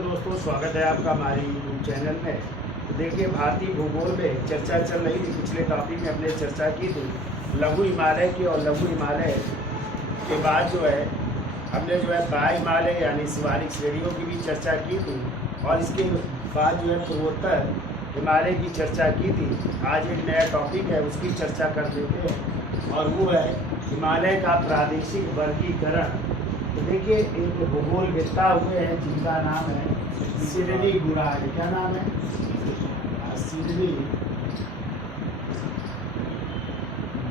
दोस्तों, स्वागत है आपका हमारे यूट्यूब चैनल में। तो देखिए, भारतीय भूगोल में चर्चा चल रही थी। पिछले टॉपिक में हमने चर्चा की थी लघु हिमालय की, और लघु हिमालय के बाद जो है हमने बड़ा हिमालय यानी शिवालिक श्रेणियों की भी चर्चा की थी, और इसके बाद जो है पूर्वोत्तर हिमालय की चर्चा की थी। आज एक नया टॉपिक है, उसकी चर्चा कर लेते हैं, और वो है हिमालय का प्रादेशिक वर्गीकरण। तो देखिए, एक भूगोलवेत्ता हुए हैं जिनका नाम है सिडनी गुराड। क्या नाम है? सिडनी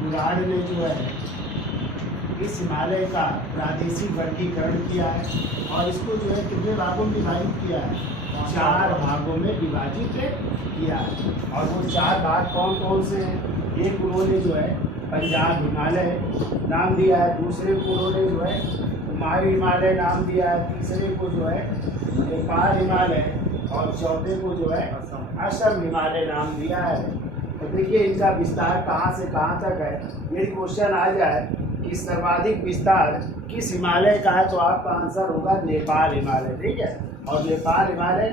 गुराड ने जो है इस हिमालय का प्रादेशिक वर्गीकरण किया है, और इसको जो है कितने भागों में विभाजित किया है? 4 भागों में विभाजित किया है। और वो 4 भाग कौन कौन से हैं? एक उन्होंने जो है पंजाब हिमालय नाम दिया है, दूसरे को उन्होंने जो है कुमायूं हिमालय नाम दिया है, तीसरे को जो है नेपाल हिमालय, और चौथे को जो है असम हिमालय नाम दिया है। तो देखिए, इनका विस्तार कहाँ से कहाँ तक है। यदि क्वेश्चन आ जाए कि सर्वाधिक विस्तार किस हिमालय का है, तो आपका आंसर होगा नेपाल हिमालय। ठीक है, और नेपाल हिमालय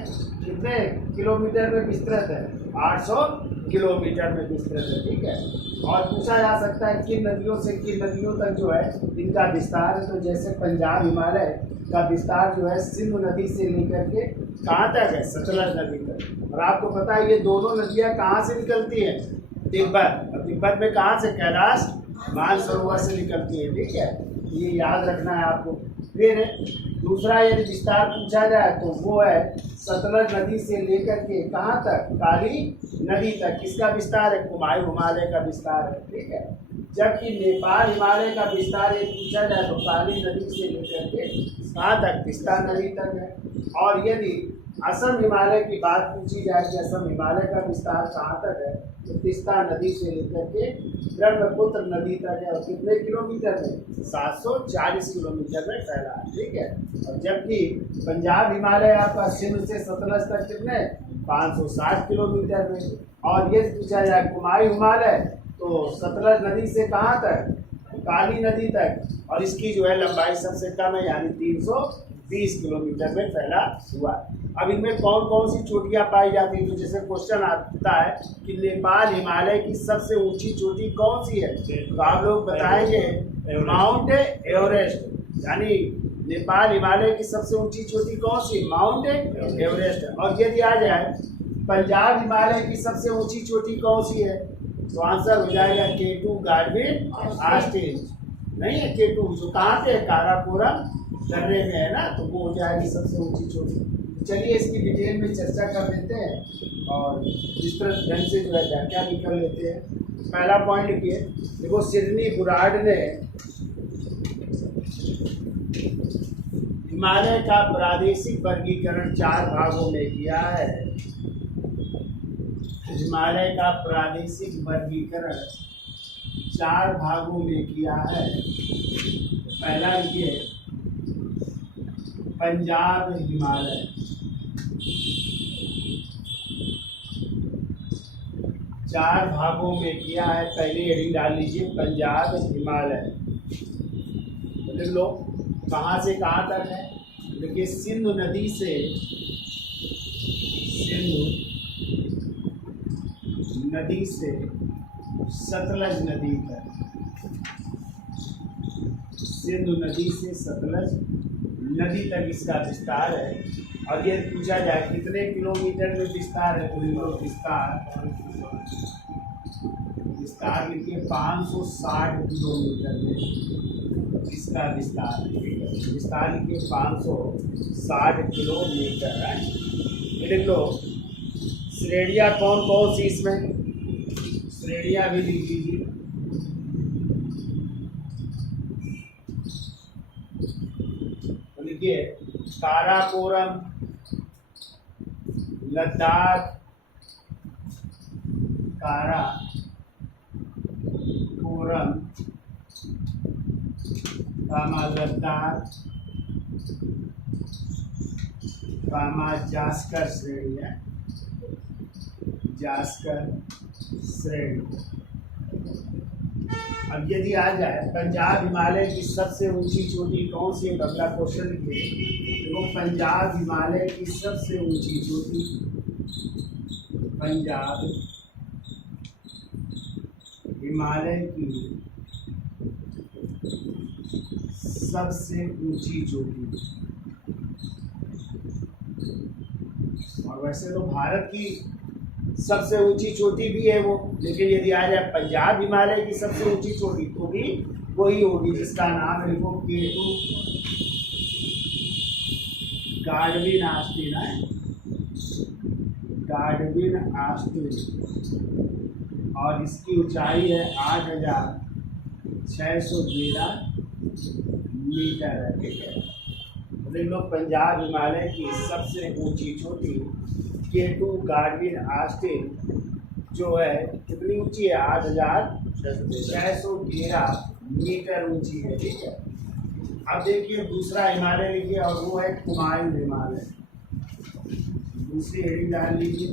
कितने किलोमीटर में विस्तृत है? 800 किलोमीटर में विस्तृत है। ठीक है, और पूछा जा सकता है किन नदियों से किन नदियों तक जो है इनका विस्तार है। तो जैसे पंजाब हिमालय का विस्तार जो है सिंधु नदी से लेकर के कहाँ तक है? सतलज नदी तक। और आपको पता है ये दोनों नदियाँ कहाँ से निकलती हैं? तिब्बत। और तिब्बत में कहाँ से? कैलाश मानसरोवर से निकलती है। ठीक है, ये याद रखना है आपको। फिर दूसरा यदि विस्तार पूछा जाए तो वो है सतलज नदी से लेकर के कहाँ तक? काली नदी तक। किसका विस्तार है? कुमायूं हिमालय का विस्तार है। ठीक है, जबकि नेपाल हिमालय का विस्तार यदि पूछा जाए तो काली नदी से लेकर के कहाँ तक? तीस्ता नदी तक है। और यदि असम हिमालय की बात पूछी जाए कि असम हिमालय का विस्तार कहाँ तक है, तो तीस्ता नदी से लेकर के ब्रह्मपुत्र नदी तक है। और कितने किलोमीटर में? 740 किलोमीटर में फैला है। ठीक है, और जबकि पंजाब हिमालय आपका सिंध से सतलज तक कितने? 560 किलोमीटर में। और यदि पूछा जाए कुमायूं हिमालय, तो सतलज नदी से कहाँ तक? काली नदी तक, और इसकी जो है लंबाई सबसे कम है, यानी 320 किलोमीटर में फैला हुआ है। अब इनमें कौन कौन सी चोटियां पाई जाती हैं? तो जैसे क्वेश्चन आता है कि नेपाल हिमालय की सबसे ऊंची चोटी कौन सी है, तो आप लोग बताएंगे माउंट एवरेस्ट। यानी नेपाल हिमालय की सबसे ऊंची चोटी कौन सी? Mount Everest. और यदि आ जाए पंजाब हिमालय की सबसे ऊंची चोटी कौन सी है, तो आंसर हो जाएगा K2 गाडविन आस्टीन। नहीं है K2, जो कहाँ पे? काराकोरम दर्रे में है ना, तो वो हो जाएगी सबसे ऊंची चोटी। चलिए इसकी डिटेल में चर्चा कर लेते हैं, और विस्तृत ढंग से जो है व्याख्या भी कर लेते हैं। पहला पॉइंट लिखिए, देखो सिडनी गुराड ने हिमालय का प्रादेशिक वर्गीकरण 4 भागों में किया है। हिमालय का प्रादेशिक वर्गीकरण 4 भागों में किया है। पहला लिखिए पंजाब हिमालय। चार भागों में किया है। पहले हेडिंग डाल लीजिए पंजाब हिमालय। लिख लो कहाँ से कहाँ तक है। देखिए, सिंधु नदी से सतलज नदी तक। सिंधु नदी से सतलज नदी तक इसका विस्तार है। और ये पूछा जाए कितने किलोमीटर में विस्तार है, तो विस्तार लिखिए 560 किलोमीटर में इसका विस्तार है। विस्तार लिखिए 560 किलोमीटर है। लिख लो श्रेणियाँ कौन कौन सी इसमें? श्रेणियाँ भी लिख लीजिए। लिखिए काराकोरम, लद्दाख, काराकोरम, लद्दाख, जास्कर श्रेणी है, जास्कर श्रेणी। अब यदि आ जाए पंजाब हिमालय की सबसे ऊंची चोटी कौन सी है, अगला क्वेश्चन लिखिए। देखो पंजाब हिमालय की सबसे ऊंची चोटी, पंजाब हिमालय की सबसे ऊंची चोटी। और वैसे तो भारत की सबसे ऊंची चोटी भी है वो, लेकिन यदि आ जाए पंजाब हिमालय की सबसे ऊंची चोटी तो भी वही होगी, जिसका नाम है देखो K2 गार्डविन ऑस्टिन है, गार्डविन ऑस्टिन। और इसकी ऊंचाई है 8,613 मीटर है। ठीक है, तो देख लो पंजाब हिमालय की सबसे ऊंची चोटी K2 गार्डविन ऑस्टिन जो है कितनी ऊंची है, 8,613 मीटर ऊंची है। ठीक है, अब देखिए दूसरा हिमालय लिखिए और वो है कुमायूं हिमालय। दूसरी हेडिंग डाल लीजिए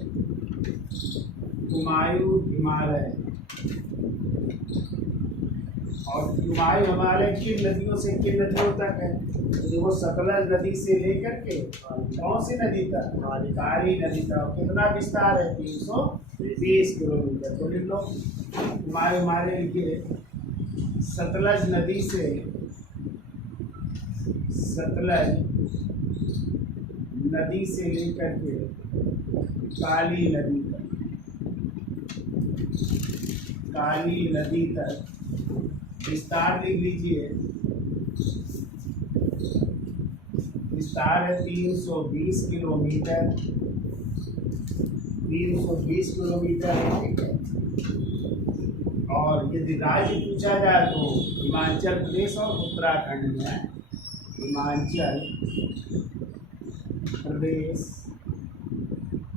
कुमायूं हिमालय। और कुमायूं हिमालय किन नदियों से किन नदियों तक है, तो देखो सतलज नदी से लेकर के कौन सी नदी तक, काली नदी तक। कितना विस्तार है, 320 किलोमीटर। तो लिख लो कुमायूं हिमालय लिखिए सतलज नदी से, सतलज नदी से लेकर के काली नदी तक, काली नदी तक विस्तार लिख लीजिए। विस्तार है 320 किलोमीटर, 320 किलोमीटर है। ठीक है, और यदि राज्य पूछा जाए तो हिमाचल प्रदेश और उत्तराखंड में है। हिमाचल प्रदेश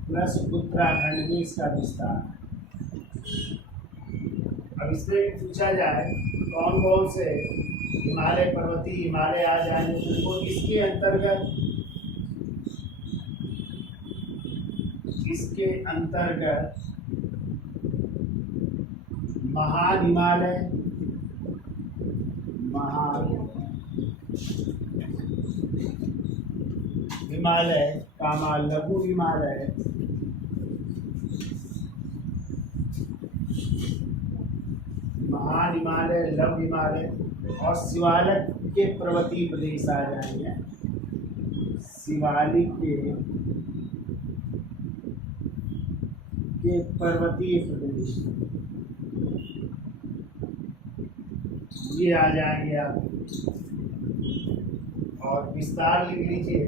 प्लस उत्तराखंड में इसका विस्तार। अब इसमें पूछा जाए कौन कौन से हिमालय पर्वतीय हिमालय आ जाएंगे, तो इसके अंतर्गत, इसके अंतर्गत महान हिमालय, महान हिमालय कामा लघु हिमालय, महान हिमालय, लघु हिमालय और शिवालिक के पर्वतीय प्रदेश आ जाएंगे। शिवालिक के पर्वतीय प्रदेश ये आ जाएंगे आप। और विस्तार लिख लीजिए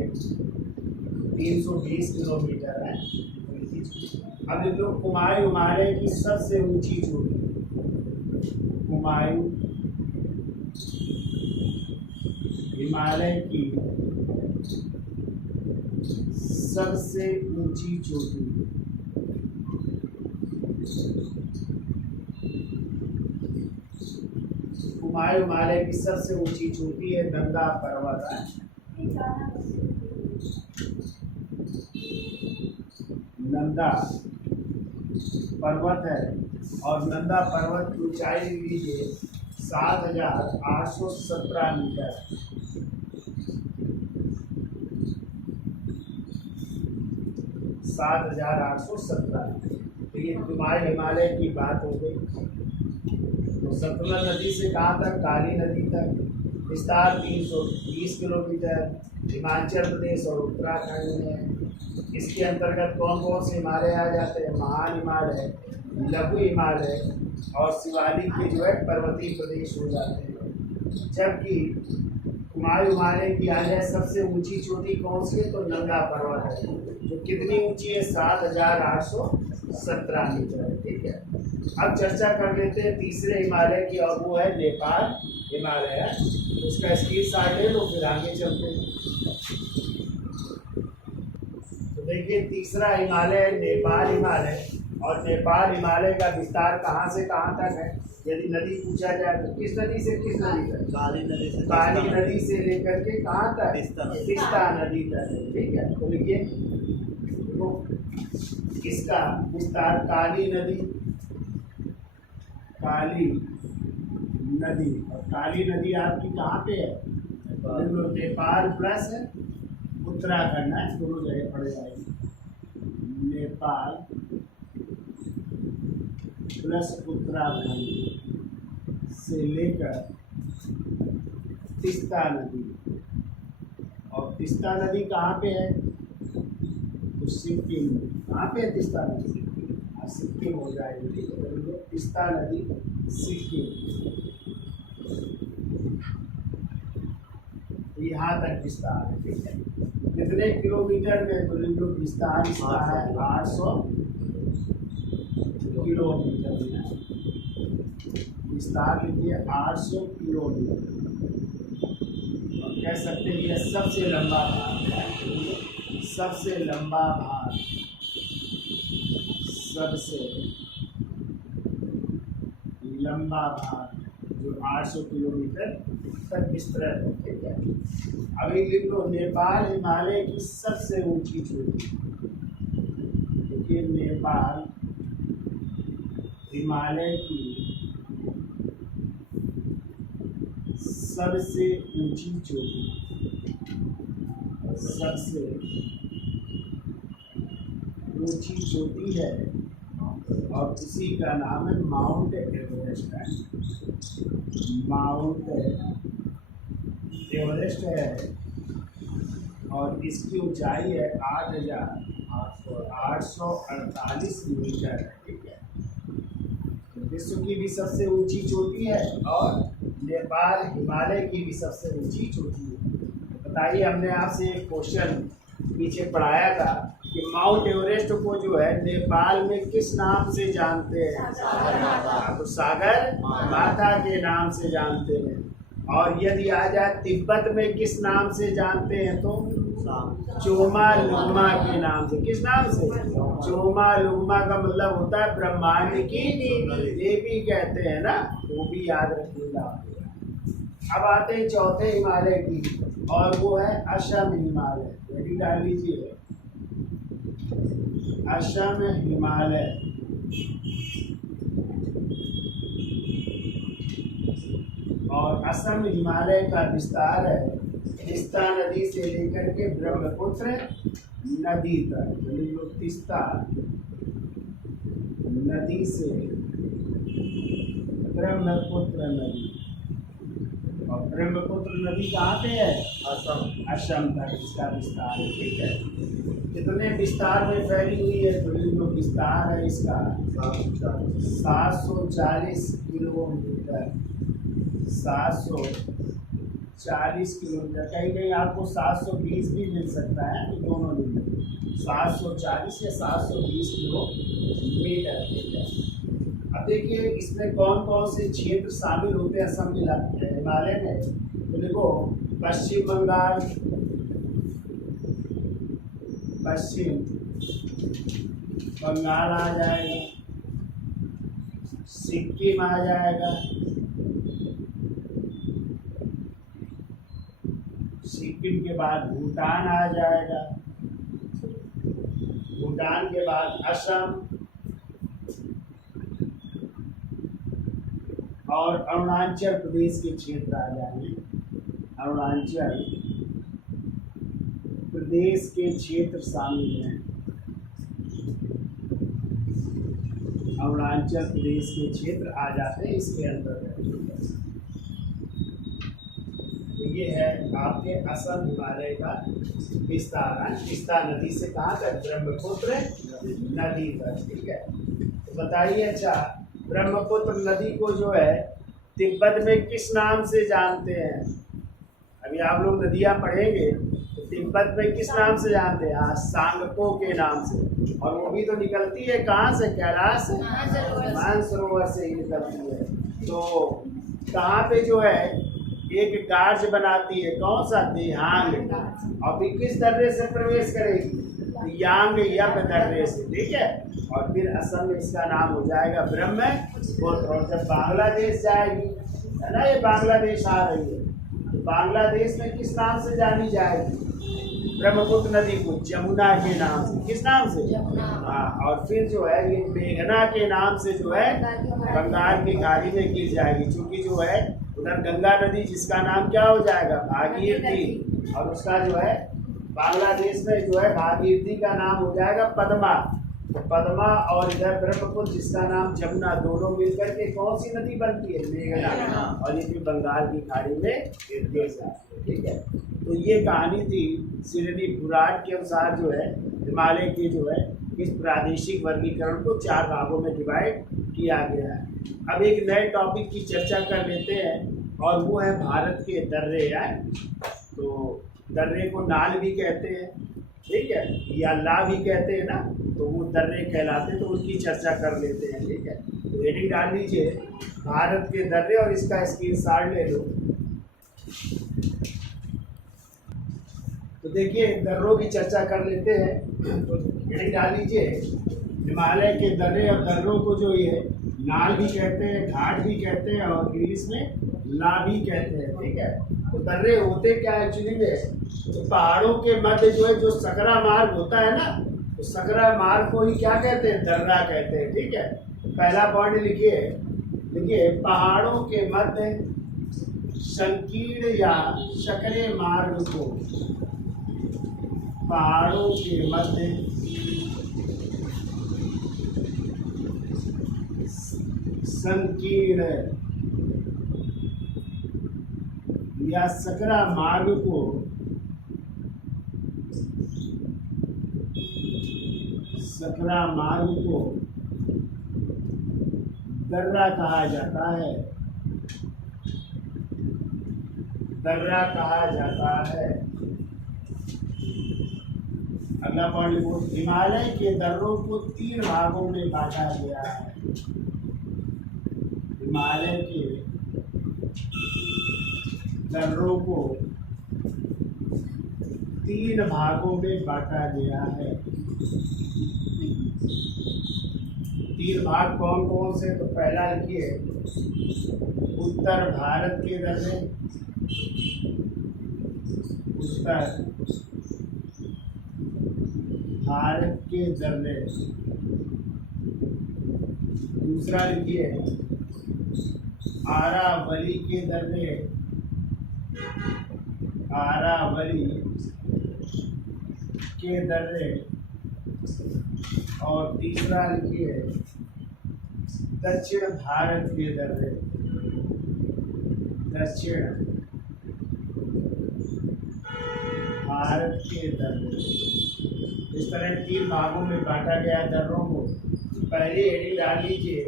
320 किलोमीटर है। अब लिख लो कुमायूं हिमालय की सबसे ऊंची चोटी, कुमायूं हिमालय की सबसे ऊंची चोटी। कुमायूं हिमालय की सबसे ऊंची चोटी है नंदा पर्वत है। नंदा पर्वत है और नंदा पर्वत की ऊंचाई लीजिए 7,817 मीटर। 7,817। तो ये कुमायूं हिमालय की बात हो गई। तो सतलज नदी से कहाँ तक, काली नदी तक विस्तार 320 किलोमीटर। हिमाचल प्रदेश और उत्तराखंड में इसके अंतर्गत कौन कौन से हिमालय आ जाते हैं, महान हिमालय, लघु हिमालय और शिवालिक के जो है पर्वतीय प्रदेश हो जाते हैं। जबकि कुमायूं हिमालय की आ जाए सबसे ऊंची चोटी कौन सी है, तो नंदा पर्वत है, जो कितनी ऊंची है 7,817 मीटर है। ठीक है, अब चर्चा कर लेते हैं तीसरे हिमालय की और वो है नेपाल हिमालय है। उसका स्क्रीनशॉट ले लो फिर आगे चलते हैं। तो देखिए तीसरा हिमालय है नेपाल हिमालय। और नेपाल हिमालय का विस्तार कहाँ से कहाँ तक है, यदि नदी पूछा जाए तो किस नदी से किस नदी तक, काली नदी से लेकर के कहाँ तक, तिस्ता नदी तक। ठीक है, तो लिखिए इसका विस्तार काली नदी, काली नदी। और काली नदी आपकी कहाँ पे है, नेपाल प्लस है उत्तराखंड है, दोनों जगह पड़ जाएगी। नेपाल प्लस उत्तराखंड से लेकर तीस्ता नदी, और तीस्ता नदी कहाँ पे है? तो सिक्किम में। कहाँ पे है तीस्ता नदी? सिक्किम हो जाएगी, ठीक है। तीस्ता नदी सिक्किम, यहाँ तक विस्तार है, ठीक है। कितने किलोमीटर में? तो लिख विस्तार इसका है 800 किलोमीटर में। विस्तार लिखिए 800 किलोमीटर। और कह सकते हैं यह सबसे लंबा भाग है, सबसे लंबा भाग, सबसे लंबा भाग जो 800 किलोमीटर तक विस्तृत है, ठीक है। अभी लिख लो नेपाल हिमालय की सबसे ऊंची चोटी। देखिए नेपाल हिमालय की सबसे ऊंची चोटी, सबसे ऊंची चोटी है, और उसी का नाम है माउंट एवरेस्ट है। माउंट एवरेस्ट है, और इसकी ऊंचाई है 8,848 मीटर है, ठीक है। विश्व की भी सबसे ऊंची चोटी है, और नेपाल हिमालय की भी सबसे ऊंची चोटी है। बताइए, हमने आपसे एक क्वेश्चन पीछे पढ़ाया था कि माउंट एवरेस्ट को जो है नेपाल में किस नाम से जानते हैं? तो सागर माता के नाम से जानते हैं। और यदि आ जाए तिब्बत में किस नाम से जानते हैं? तो चोमा लुंगमा के नाम से। किस नाम से? चोमा लुंगमा का मतलब होता है ब्रह्मांड की देवी कहते हैं ना, वो भी याद रखिएगा। अब आते हैं चौथे हिमालय की, और वो है असम हिमालय। यदि डाल लीजिए असम हिमालय। और असम हिमालय का विस्तार है तीस्ता नदी से लेकर के ब्रह्मपुत्र नदी तक। तीस्ता नदी से ब्रह्मपुत्र नदी, और ब्रह्मपुत्र नदी कहाँ पे है? असम तक इसका विस्तार है, ठीक है। कितने विस्तार में फैली हुई है? तो जो विस्तार है इसका 740 किलोमीटर। 740 किलोमीटर, कहीं कहीं आपको 720 भी मिल सकता है, तो दोनों मिल 740 या 720 किलोमीटर, ठीक है। अब देखिए इसमें कौन कौन से क्षेत्र शामिल होते हैं असम हिमालय में। तो देखो पश्चिम बंगाल, पश्चिम बंगाल आ जाएगा, सिक्किम आ जाएगा, सिक्किम के बाद भूटान आ जाएगा, भूटान के बाद असम, और अरुणाचल प्रदेश के क्षेत्र आ जाएंगे। अरुणाचल प्रदेश के क्षेत्र शामिल हैं। अरुणाचल प्रदेश के क्षेत्र आ जाते हैं इसके अंतर्गत। ये है आपके असम हिमालय का विस्तार तीस्ता नदी से कहाँ तक? ब्रह्मपुत्र नदी तक, ठीक है। तो बताइए, अच्छा ब्रह्मपुत्र नदी को जो है तिब्बत में किस नाम से जानते हैं? अभी आप लोग नदियाँ पढ़ेंगे तो तिब्बत में किस नाम से जानते हैं? सांगपो के नाम से। और वो भी तो निकलती है कहाँ से? कैलाश मानसरोवर से ही निकलती है। तो कहाँ पे जो है एक गार्ज बनाती है, कौन सा? देहांग। और फिर किस दर्रे से प्रवेश करेगी? यांग यप दर्रे से, ठीक है। और फिर असम में इसका नाम हो जाएगा ब्रह्मपुत्र। और जब बांग्लादेश जाएगी, है ना, ये बांग्लादेश आ रही है, तो बांग्लादेश में किस नाम से जानी जाएगी? ब्रह्मपुत्र नदी को जमुना के नाम से। किस नाम से? हाँ। और फिर जो है ये मेघना के नाम से जो है बंगाल की खाड़ी में गिर जाएगी, क्योंकि जो है उधर गंगा नदी जिसका नाम क्या हो जाएगा? भागीरथी, और उसका जो है बांग्लादेश में जो है भागीरथी का नाम हो जाएगा पद्मा। तो पद्मा और इधर ब्रह्मपुत्र जिसका नाम जमुना, दोनों मिलकर के कौन सी नदी बनती है? मेघना। और ये भी बंगाल की खाड़ी में गिरती है। ठीक है, तो ये कहानी थी सिडनी बुराड के अनुसार जो है हिमालय के जो है इस प्रादेशिक वर्गीकरण को 4 भागों में डिवाइड किया गया है। अब एक नए टॉपिक की चर्चा कर लेते हैं और वो है भारत के दर्रे। है तो दर्रे को नाल भी कहते हैं, ठीक है, या ला भी कहते हैं ना, तो वो दर्रे कहलाते हैं, तो उनकी चर्चा कर लेते हैं। ठीक है, तो हेडिंग डाल लीजिए भारत के दर्रे और इसका स्क्रीनशॉट ले लो। तो देखिए दर्रों की चर्चा कर लेते हैं। तो हेडिंग डाल लीजिए हिमालय के दर्रे। और दर्रों को जो ये नाल भी कहते हैं, घाट भी कहते हैं और इंग्लिश में ला भी कहते हैं। ठीक है, तो दर्रे होते क्या एक्चुअली में, तो पहाड़ों के मध्य जो है जो सकरा मार्ग होता है ना, तो सकरा मार्ग को ही क्या कहते हैं? दर्रा कहते हैं। ठीक है, पहला पॉइंट लिखिए, देखिए पहाड़ों के मध्य संकीर्ण या सकरे मार्ग को, पहाड़ों के मध्य संकीर्ण या सकरा मार्ग को दर्रा कहा जाता है। दर्रा कहा जाता है। अगला पॉइंट लिखो, हिमालय के दर्रों को 3 भागों में बांटा गया है। हिमालय के दर्रों को 3 भागों में बांटा गया है। 3 भाग कौन कौन से? तो पहला लिखिए उत्तर भारत के दर्रे, उत्तर भारत के दर्रे। दूसरा लिखिए अरावली के दर्रे, अरावली के दर्रे। और तीसरा लिखिए दक्षिण भारत के दर्रे, दक्षिण भारत के दर्रे। इस तरह 3 भागों में बांटा गया दर्रों को। पहली हेडिंग डाल लीजिए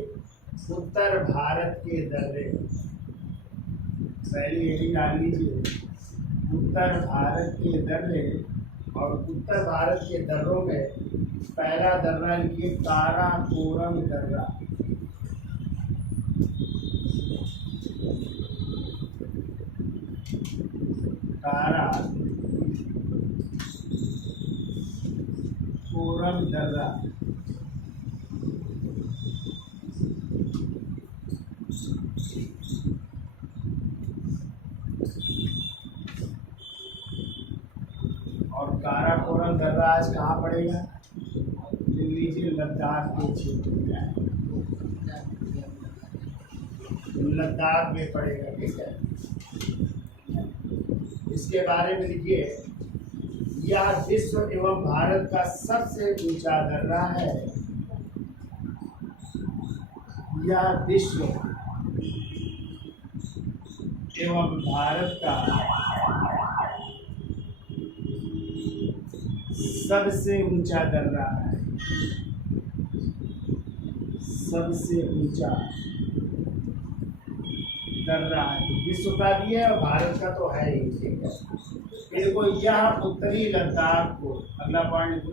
उत्तर भारत के दर्रे। पहली हेडिंग डाल लीजिए उत्तर भारत के दर्रे। और उत्तर भारत के दर्रों में पहला दर्रा लिखिए काराकोरम दर्रा। काराकोरम दर्रा। और काराकोरम दर्रा आज कहाँ पड़ेगा? लीजिए लद्दाख के क्षेत्र में, लद्दाख में पड़ेगा। ठीक है, इसके बारे में लिखिए यह विश्व एवं भारत का सबसे ऊंचा दर्रा है। यह विश्व एवं भारत का सबसे ऊंचा दर्रा है। सबसे ऊंचा दर्रा है, विश्व का भी है और भारत का तो है ही। ठीक है, फिर को यह उत्तरी लद्दाख को, अगला पॉइंट को,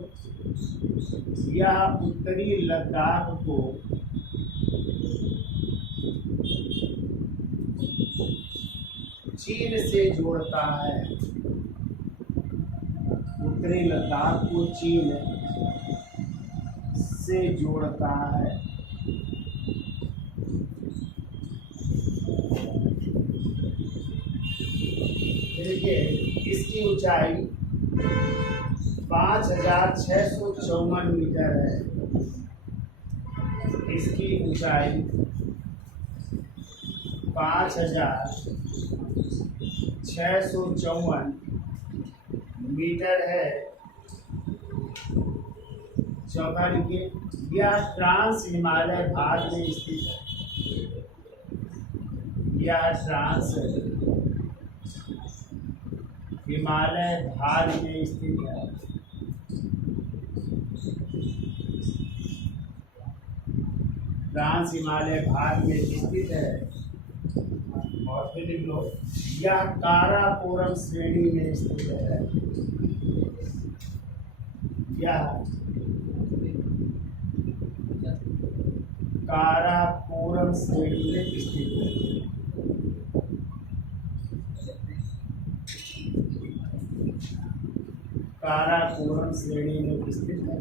यह उत्तरी लद्दाख को चीन से जोड़ता है। उत्तरी लद्दाख को चीन से जोड़ता है। देखिए इसकी ऊंचाई 5654 मीटर है। इसकी ऊंचाई 5654 मीटर है। चौथा लिखिए, यह ट्रांस हिमालय भाग में स्थित है। यह ट्रांस हिमालय भाग में स्थित है। ट्रांस हिमालय भाग में स्थित है। और फिर लिख लो, यह काराकोरम श्रेणी में स्थित है। यह काराकोरम श्रेणी में स्थित है। काराकोरम श्रेणी में स्थित है।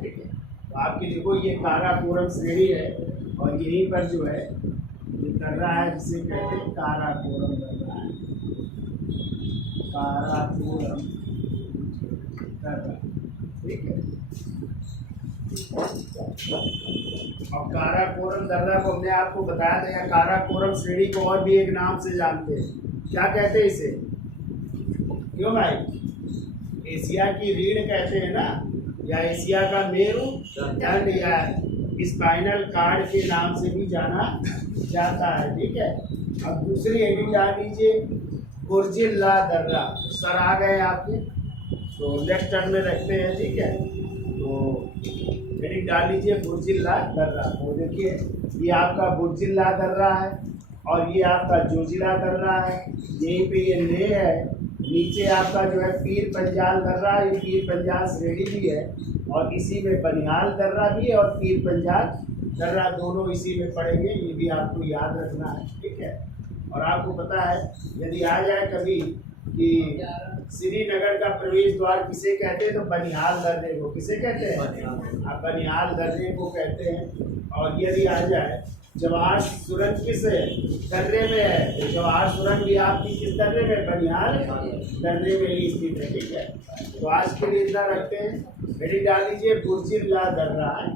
ठीक है, तो आपकी देखो ये काराकोरम श्रेणी है और यहीं पर जो है ये दर्रा है जिसे कहते हैं काराकोरम दर्रा है। काराकोरम दर्रा, ठीक है। और काराकोरम दर्रा को हमने आपको बताया था, या काराकोरम श्रेणी को और भी एक नाम से जानते हैं, क्या कहते हैं इसे? क्यों भाई? एशिया की रीढ़ कहते हैं ना, या एशिया का मेरू दंड, या स्पाइनल कार्ड के नाम से भी जाना जाता है। ठीक है, अब दूसरी हेडिंग डाल लीजिए, बुर्जिल्ला दर्रा। सर आ गए आपके, तो लेफ्ट टर्न में रखते हैं। ठीक है, तो हेडिंग डाल लीजिए बुर्जिल्ला दर्रा। तो देखिए ये आपका बुर्जिल्ला दर्रा है और ये आपका जोजिला दर्रा है। यहीं पे ये ले है, नीचे आपका जो है पीर पंजाल दर्रा, ये पीर पंजाल श्रेणी भी है और इसी में बनिहाल दर्रा भी है और पीर पंजाल दर्रा, दोनों इसी में पड़ेंगे। ये भी आपको याद रखना है। ठीक है, और आपको पता है यदि आ जाए कभी कि श्रीनगर का प्रवेश द्वार किसे कहते हैं, तो बनिहाल दर्रे को किसे कहते हैं? बनिहाल दर्रे को कहते हैं। और यदि आ जाए जवाहर सुरंग किस दर्रे में है, तो जवाहर सुरंग भी आपकी किस दर्रे में? बनिहाल दर्रे में ही स्थित है। ठीक है, तो आज के लिए इतना रखते हैं। हेडिंग डाल लीजिए बुर्जिल्ला दर्रा है।